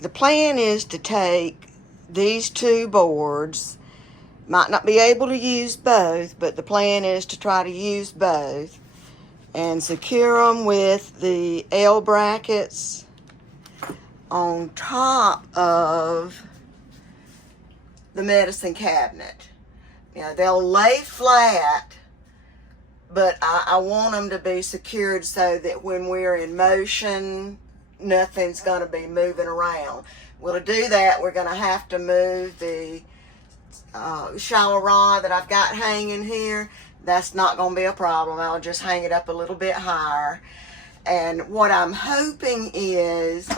the plan is to take these two boards, might not be able to use both, but the plan is to try to use both, and secure them with the L brackets on top of the medicine cabinet. You know, they'll lay flat, but I want them to be secured so that when we're in motion, nothing's going to be moving around. Well, to do that, we're going to have to move the shallow rod that I've got hanging here. That's not going to be a problem. I'll just hang it up a little bit higher. And what I'm hoping is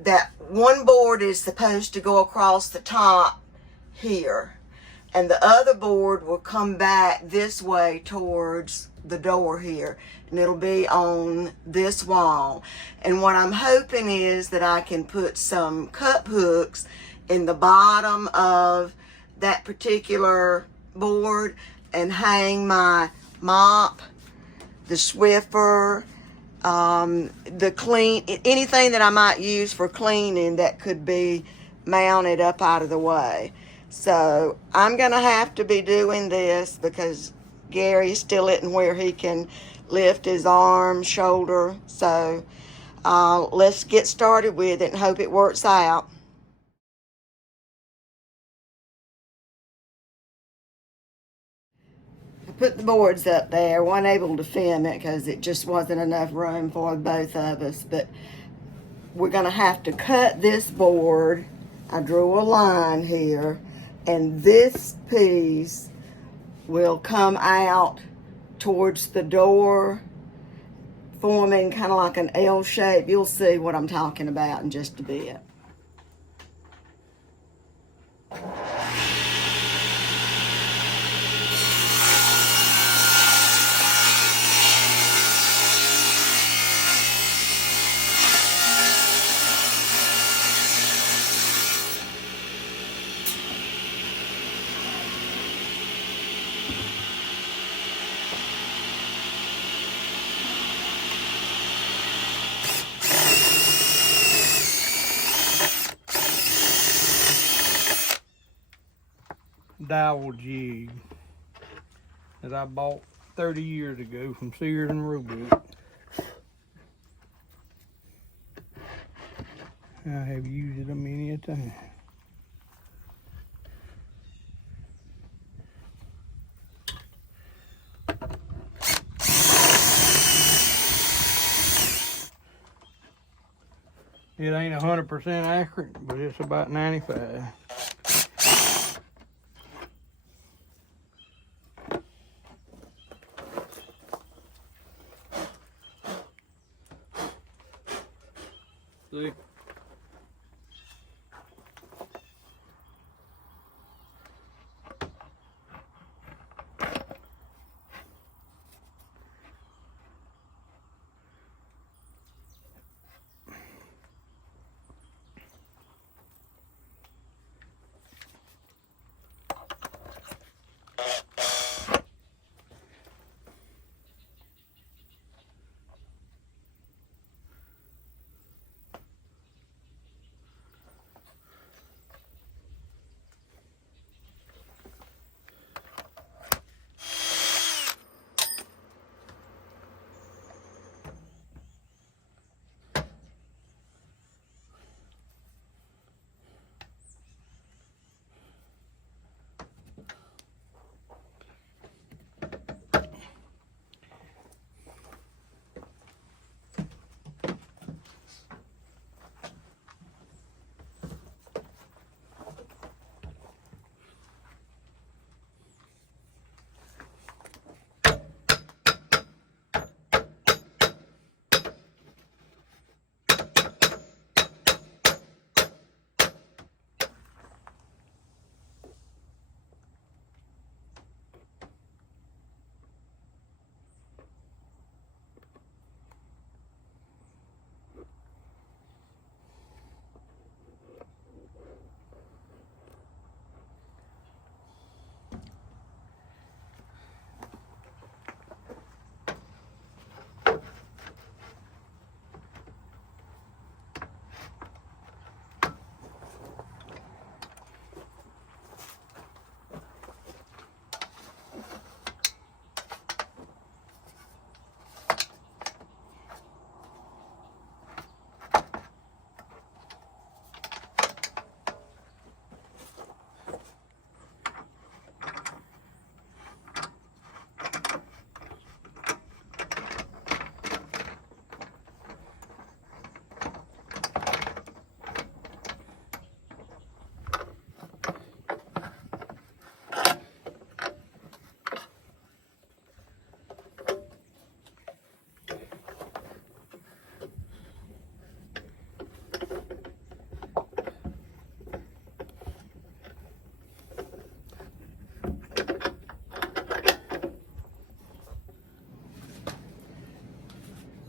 that one board is supposed to go across the top here, and the other board will come back this way towards the door here, and it'll be on this wall. And what I'm hoping is that I can put some cup hooks in the bottom of that particular board and hang my mop, the Swiffer, the clean, anything that I might use for cleaning that could be mounted up out of the way. So I'm going to have to be doing this because Gary still isn't where he can lift his arm, shoulder. So let's get started with it and hope it works out. I put the boards up there. Wasn't able to film it because it just wasn't enough room for both of us. But we're going to have to cut this board. I drew a line here, and this piece will come out towards the door, forming kind of like an L shape. You'll see what I'm talking about in just a bit. Dowel jig that I bought 30 years ago from Sears and Roebuck. I have used it a many a time. It ain't 100% accurate, but it's about 95. See?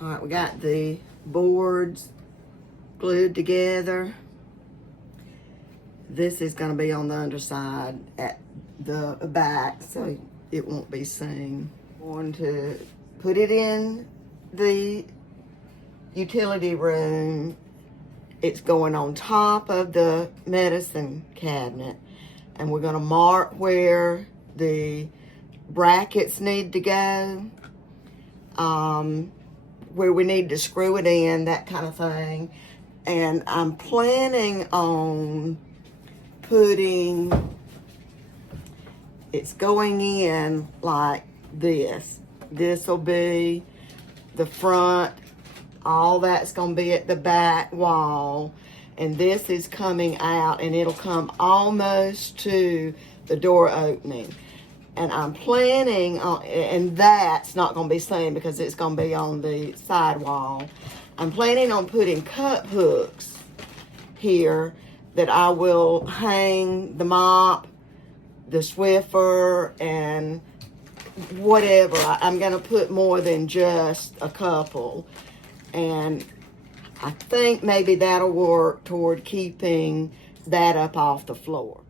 All right, we got the boards glued together. This is going to be on the underside at the back, so it won't be seen. I'm going to put it in the utility room. It's going on top of the medicine cabinet, and we're going to mark where the brackets need to go, where we need to screw it in, that kind of thing. And I'm planning on putting, it's going in like this. This will be the front. All that's going to be at the back wall. And this is coming out, and it'll come almost to the door opening. And I'm planning on, and that's not going to be seen because it's going to be on the side wall. I'm planning on putting cup hooks here that I will hang the mop, the Swiffer, and whatever. I'm going to put more than just a couple. And I think maybe that'll work toward keeping that up off the floor.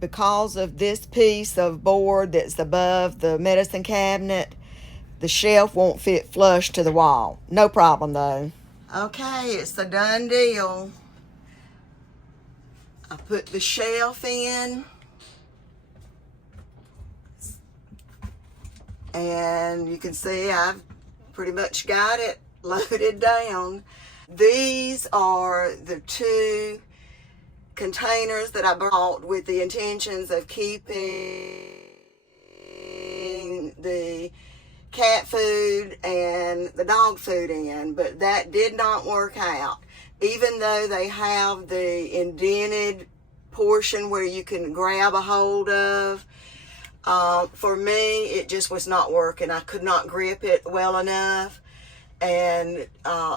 Because of this piece of board that's above the medicine cabinet, the shelf won't fit flush to the wall. No problem though. Okay, it's a done deal. I put the shelf in, and you can see I've pretty much got it loaded down. These are the two containers that I bought with the intentions of keeping the cat food and the dog food in, but that did not work out. Even though they have the indented portion where you can grab a hold of, for me it just was not working. I could not grip it well enough. and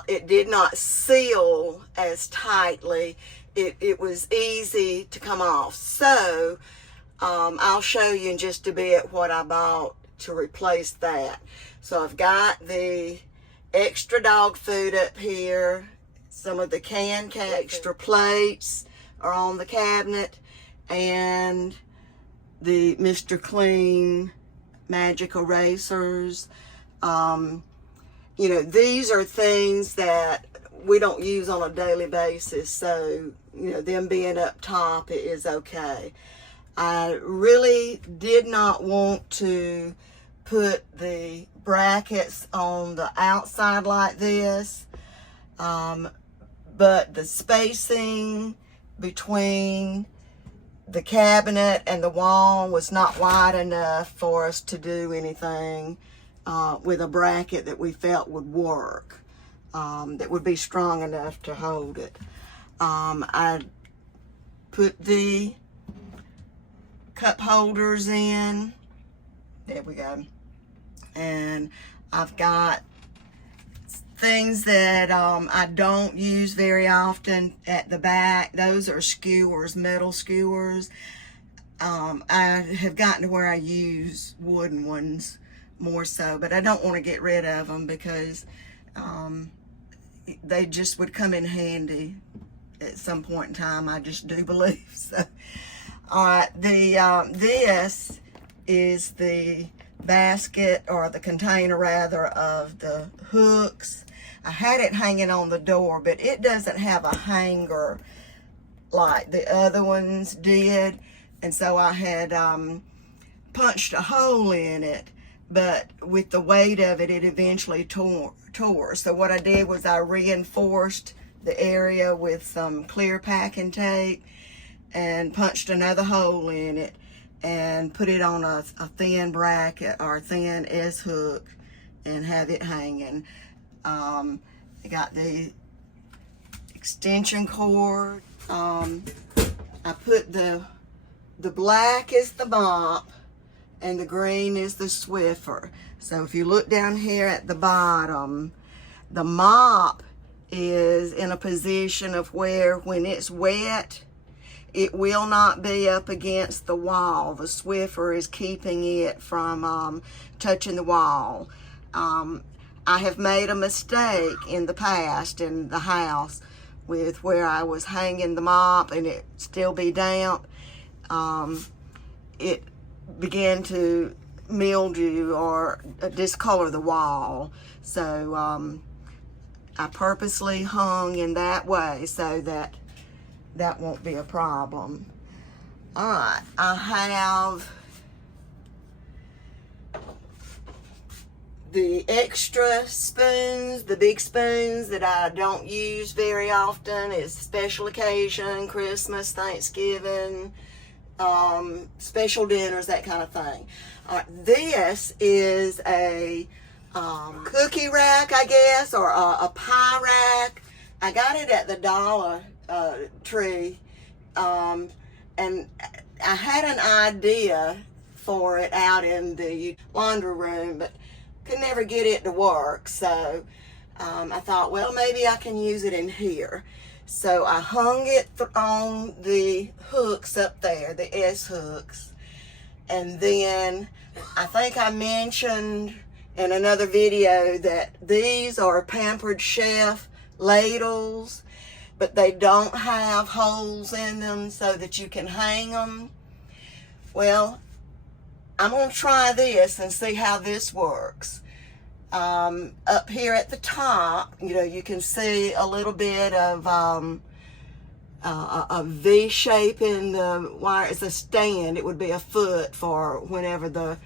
it did not seal as tightly. It was easy to come off. So I'll show you in just a bit what I bought to replace that. So I've got the extra dog food up here. Some of the canned extra plates are on the cabinet, and the Mr. Clean magic erasers. You know, these are things that we don't use on a daily basis, so, you know, them being up top is okay. I really did not want to put the brackets on the outside like this, but the spacing between the cabinet and the wall was not wide enough for us to do anything with a bracket that we felt would work, that would be strong enough to hold it. I put the cup holders in. There we go. And I've got things that I don't use very often at the back. Those are skewers, metal skewers. I have gotten to where I use wooden ones more so, but I don't want to get rid of them because they just would come in handy at some point in time, I just do believe. So, all right, this is the basket, or the container rather, of the hooks. I had it hanging on the door, but it doesn't have a hanger like the other ones did, and so I had punched a hole in it, but with the weight of it, it eventually tore. So what I did was I reinforced the area with some clear packing tape and punched another hole in it and put it on a thin bracket or thin S-hook and have it hanging. I got the extension cord. I put the black is the mop and the green is the Swiffer. So if you look down here at the bottom, the mop is in a position of where when it's wet, it will not be up against the wall. The Swiffer is keeping it from touching the wall. I have made a mistake in the past in the house with where I was hanging the mop and it still be damp. It began to mildew or discolor the wall. So I purposely hung in that way so that that won't be a problem. All right, I have the extra spoons, the big spoons that I don't use very often. It's special occasion, Christmas, Thanksgiving, special dinners, that kind of thing. All right, this is a cookie rack, I guess, or a pie rack. I got it at the Dollar Tree, and I had an idea for it out in the laundry room, but could never get it to work. So I thought, well, maybe I can use it in here. So I hung it on the hooks up there, the S hooks, and then I think I mentioned in another video that these are Pampered Chef ladles, but they don't have holes in them so that you can hang them. Well, I'm going to try this and see how this works. Up here at the top, you know, you can see a little bit of a V shape in the wire. It's a stand. It would be a foot for whenever the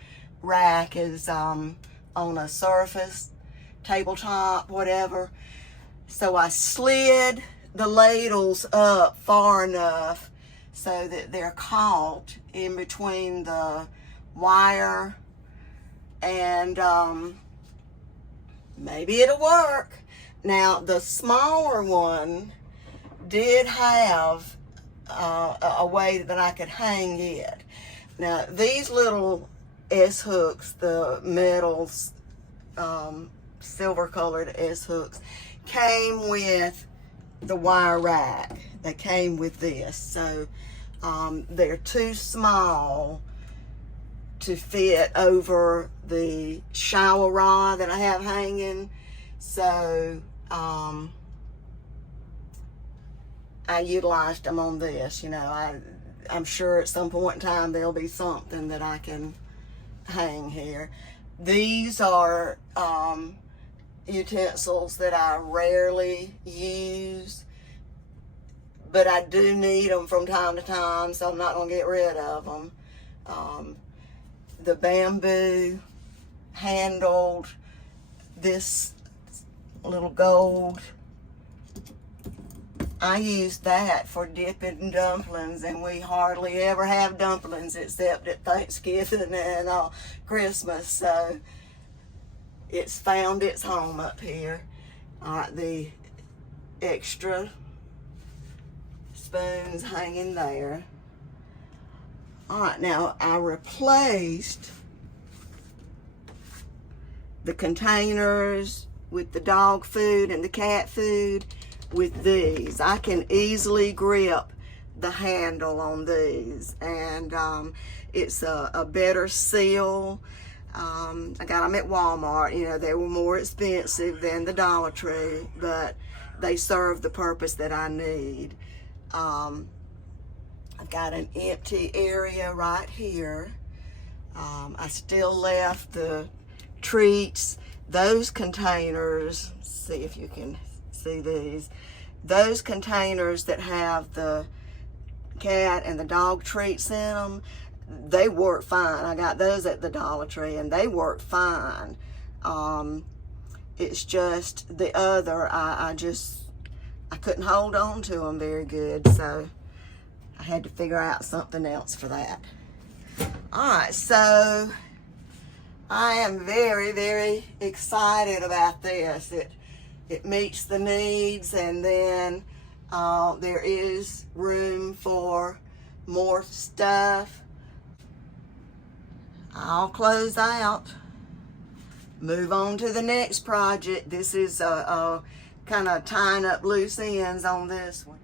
rack is on a surface, tabletop, whatever. So I slid the ladles up far enough so that they're caught in between the wire, and maybe it'll work. Now the smaller one did have a way that I could hang it. Now these little S hooks, the metals, silver colored S-hooks came with the wire rack. They came with this. So they're too small to fit over the shower rod that I have hanging. So I utilized them on this. You know, I'm sure at some point in time there'll be something that I can hang here. These are utensils that I rarely use, but I do need them from time to time, so I'm not going to get rid of them. The bamboo handled, this little gold, I use that for dipping dumplings, and we hardly ever have dumplings except at Thanksgiving and Christmas, so it's found its home up here. All right, the extra spoons hanging there. All right, now I replaced the containers with the dog food and the cat food with these. I can easily grip the handle on these, and it's a better seal. I got them at Walmart. You know, they were more expensive than the Dollar Tree, but they serve the purpose that I need. I've got an empty area right here. I still left the treats, those containers, see if you can see these, those containers that have the cat and the dog treats in them, they work fine. I got those at the Dollar Tree and they work fine. It's just the other, I couldn't hold on to them very good, so I had to figure out something else for that. All right, so I am very, very excited about this. It meets the needs, and then there is room for more stuff. I'll close out, move on to the next project. This is kind of tying up loose ends on this one.